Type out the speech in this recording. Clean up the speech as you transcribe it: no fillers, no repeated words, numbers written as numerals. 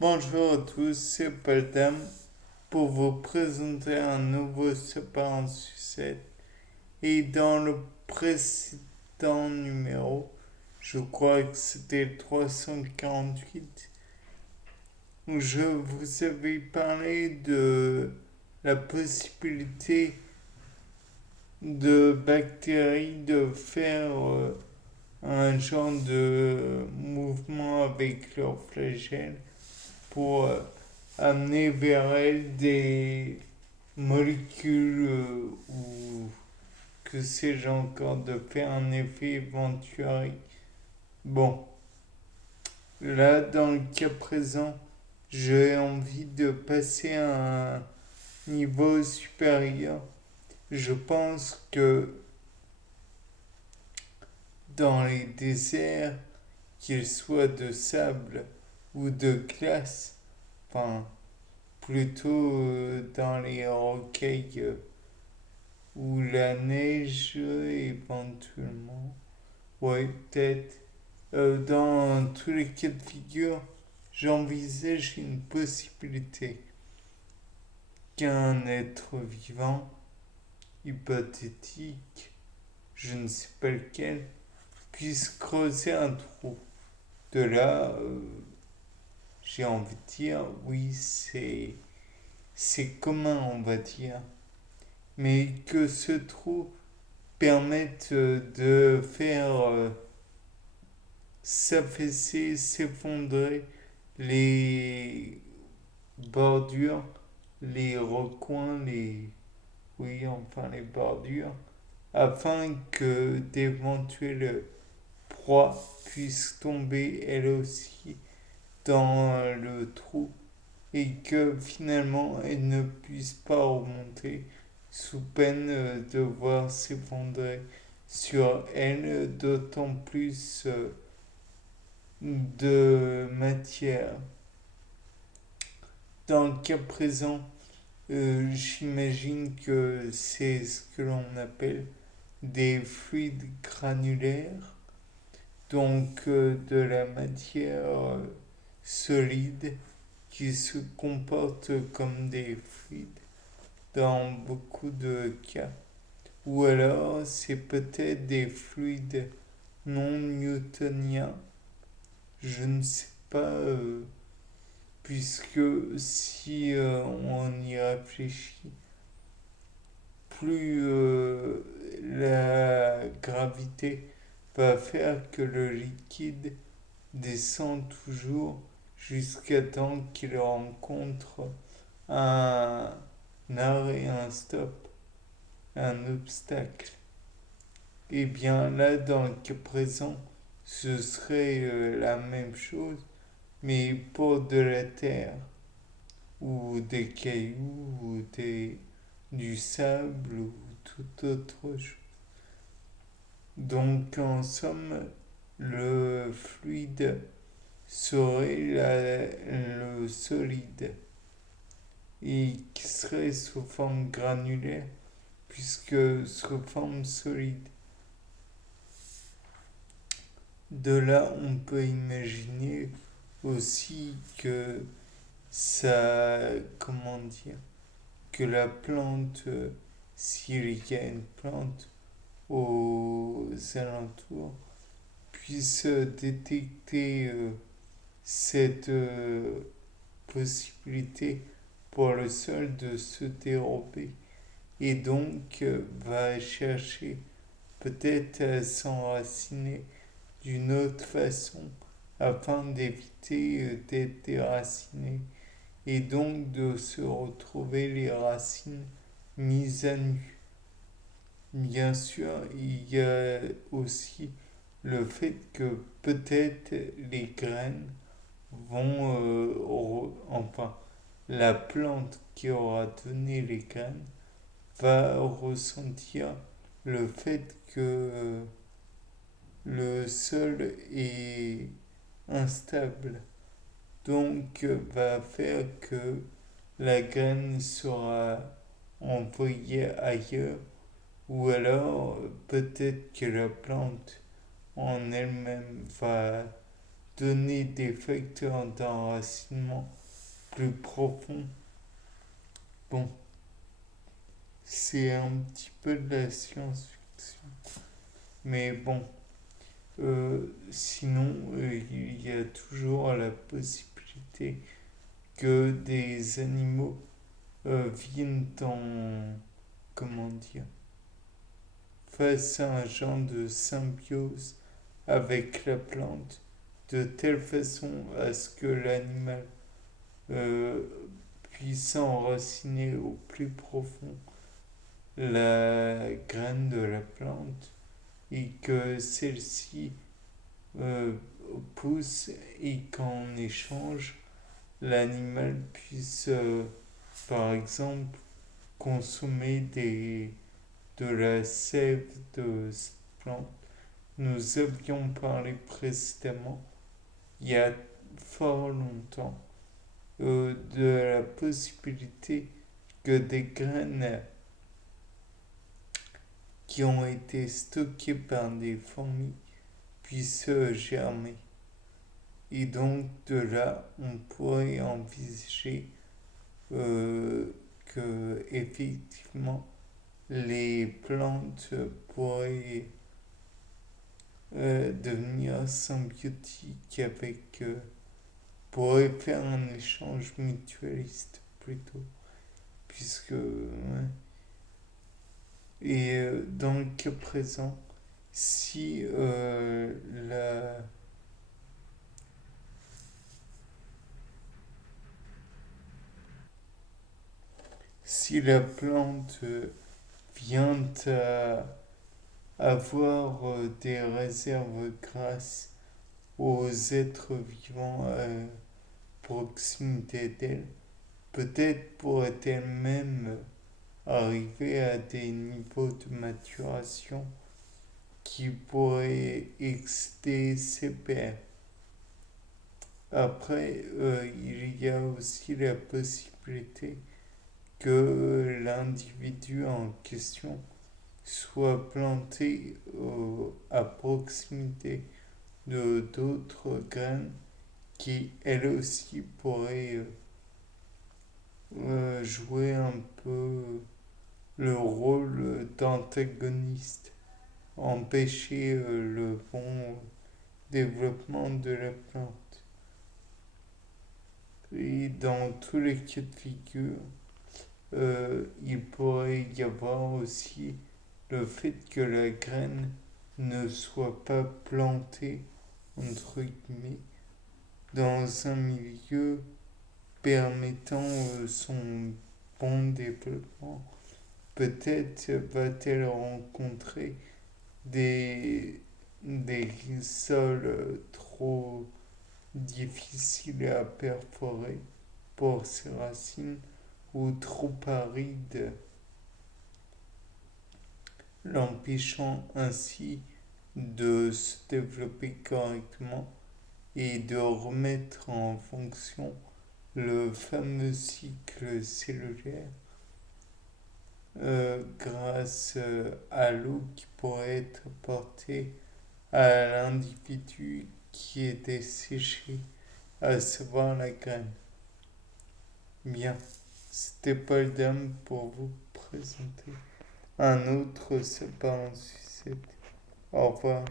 Bonjour à tous, c'est Paltam pour vous présenter un nouveau Sapin en sucette. Et dans le précédent numéro, je crois que c'était le 348, où je vous avais parlé de la possibilité de bactéries de faire un genre de mouvement avec leurs flagelles pour amener vers elles des molécules ou que sais-je encore, de faire un effet éventuel. Bon, là, dans le cas présent, j'ai envie de passer à un niveau supérieur. Je pense que dans les déserts, qu'ils soient de sable ou de glace, enfin, plutôt dans les rocailles ou la neige éventuellement. Ouais, peut-être. Dans tous les cas de figure, j'envisage une possibilité qu'un être vivant, hypothétique, je ne sais pas lequel, puisse creuser un trou. De là, j'ai envie de dire, oui, c'est commun, on va dire. Mais que ce trou permette de faire s'affaisser, s'effondrer les bordures, les recoins, oui, enfin les bordures, afin que d'éventuelles proies puissent tomber elles aussi dans le trou et que finalement elles ne puissent pas remonter sous peine de voir s'effondrer sur elles, d'autant plus de matière. Dans le cas présent, j'imagine que c'est ce que l'on appelle des fluides granulaires, donc de la matière solide qui se comporte comme des fluides dans beaucoup de cas. Ou alors c'est peut-être des fluides non newtoniens, je ne sais pas, puisque si on y réfléchit, plus la gravité va faire que le liquide descend toujours jusqu'à temps qu'il rencontre un arrêt, un stop, un obstacle. Et bien là, dans le cas présent, ce serait la même chose, mais pour de la terre, ou des cailloux, du sable, ou tout autre chose. Donc en somme, le fluide serait le solide et qui serait sous forme granulaire puisque sous forme solide. De là, on peut imaginer aussi que ça, comment dire, que la plante, s'il y a une plante aux alentours, puisse détecter cette possibilité pour le sol de se dérober et donc va chercher peut-être à s'enraciner d'une autre façon afin d'éviter d'être déraciné et donc de se retrouver les racines mises à nu. Bien sûr, il y a aussi le fait que peut-être les graines vont, enfin, la plante qui aura donné les graines va ressentir le fait que le sol est instable. Donc va faire que la graine sera envoyée ailleurs ou alors peut-être que la plante en elle-même va donner des facteurs d'enracinement plus profonds. Bon, c'est un petit peu de la science-fiction. Mais bon, sinon, il y a toujours la possibilité que des animaux viennent en, comment dire, fassent un genre de symbiose avec la plante, de telle façon à ce que l'animal euh, puisse enraciner au plus profond la graine de la plante et que celle-ci euh, pousse et qu'en échange, l'animal puisse, par exemple, consommer de la sève de cette plante. Nous avions parlé précédemment, il y a fort longtemps, de la possibilité que des graines qui ont été stockées par des fourmis puissent germer. Et donc de là, on pourrait envisager que effectivement les plantes pourraient devenir symbiotiques avec, pourraient faire un échange mutualiste plutôt, puisque ouais. Et dans le cas présent, si la si la plante vient à avoir des réserves grâce aux êtres vivants à proximité d'elle, peut-être pourrait-elle même arriver à des niveaux de maturation qui pourraient excéder ses pairs. Après, il y a aussi la possibilité que l'individu en question soit planté à proximité de d'autres graines qui elles aussi pourraient jouer un peu le rôle d'antagoniste, empêcher le bon développement de la plante. Et dans tous les cas de figure, il pourrait y avoir aussi le fait que la graine ne soit pas plantée, entre guillemets, dans un milieu permettant son bon développement. Peut-être va-t-elle rencontrer des sols trop difficiles à perforer pour ses racines ou trop arides, l'empêchant ainsi de se développer correctement et de remettre en fonction le fameux cycle cellulaire grâce à l'eau qui pourrait être apportée à l'individu qui est desséché, à savoir la graine. Bien, c'était Paul Dame pour vous présenter un autre sapin en sucette. Au revoir.